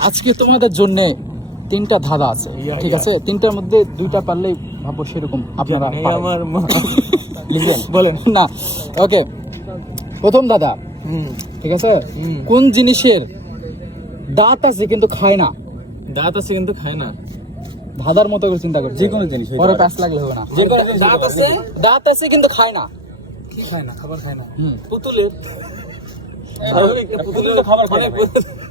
আজকে তোমাদের জন্য তিনটা ধাঁধা আছে ঠিক আছে? তিনটার মধ্যে দুইটা পারলেই ভাবো সেরকম আপনারা আমার লিখবেন বলেন। না ওকে। প্রথম দাদা হুম। ঠিক আছে? কোন জিনিসের দাঁত আছে কিন্তু খায় না? দাঁত আছে কিন্তু খায় না। ধাঁধার মতো করে চিন্তা করছি যে কোনো জিনিস পরে প্যাস লাগলে হবে না। দাঁত আছে? দাঁত আছে কিন্তু খায় না। কি খায় না খাবার খায় না। পুতুলের। পুতুলের খাবার খায় না।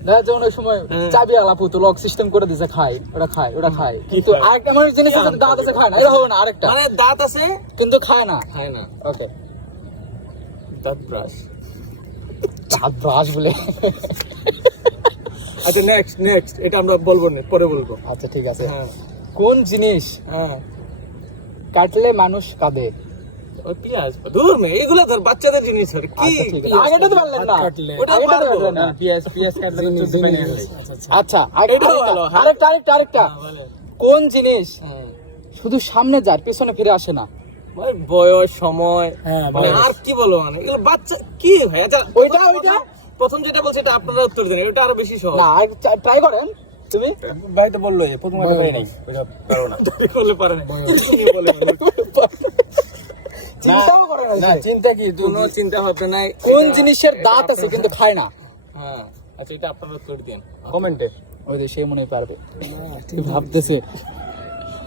দেখা সময় হ্যাঁ। চাবি আলা পুতুল লক সিস্টেম করে দিছে খায় ওটা খায় ওটা খায়। কিন্তু আরেকটা মানুষ জিনিস আছে দাঁত আছে খায় না এটা হবে না আরেকটা। মানে দাঁত আছে কিন্তু খায় না। খায় না। ওকে দাঁত ব্রাশ দাঁত ব্রাশ বলে। আচ্ছা নেক্সট নেক্সট এটা আমরা বলব না পরে বলব। আচ্ছা ঠিক আছে। হ্যাঁ। কোন জিনিস হ্যাঁ। কাটলে মানুষ কাঁদে? ও পেঁয়াজ দূর মে এগুলো ধর বাচ্চাদের জিনিস ধর কি ঠিক আছে। আগেটা তো পারলেন না। ওটা আগেটা তো পারলেন না। পেঁয়াজ পেঁয়াজ কাটলে তো চোদ্দ আচ্ছা আরেকটা এটাও ভালো। আরেকটা আরেকটা আরেকটা। কোন জিনিস হ্যাঁ। শুধু সামনে যায় পেছনে ফিরে আসে না? বয়স সময় হ্যাঁ, মানে আর কি বলব মানে? এগুলো বাচ্চা কি হয় আচ্ছা ওইটা, প্রথম- ওইটা? প্রথম যেটা বলছে এটা আপনারা উত্তর দিন এটা আরও বেশি সহজ। না ট্রাই করেন। তুমি? ভাই তো বলল যে প্রথম পারি নাই। পারো না। করলে পারে না বলে। চিন্তাও করে না না চিন্তা কি? কোনো চিন্তা ভাবনা নাই। কোন জিনিসের দাঁত আছে আপনারা- কিন্তু খায় না। হ্যাঁ আচ্ছা এটা আপনারা উত্তর দিন। কমেন্টে। ওই যে সে মনে পারবে। ভাবতেছে।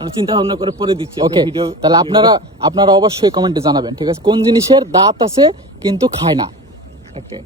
আমি চিন্তা ভাবনা করে পরে দিচ্ছি ওকে তাহলে আপনারা আপনারা অবশ্যই কমেন্টে জানাবেন ঠিক আছে? কোন জিনিসের দাঁত আছে কিন্তু খায় না? ওকে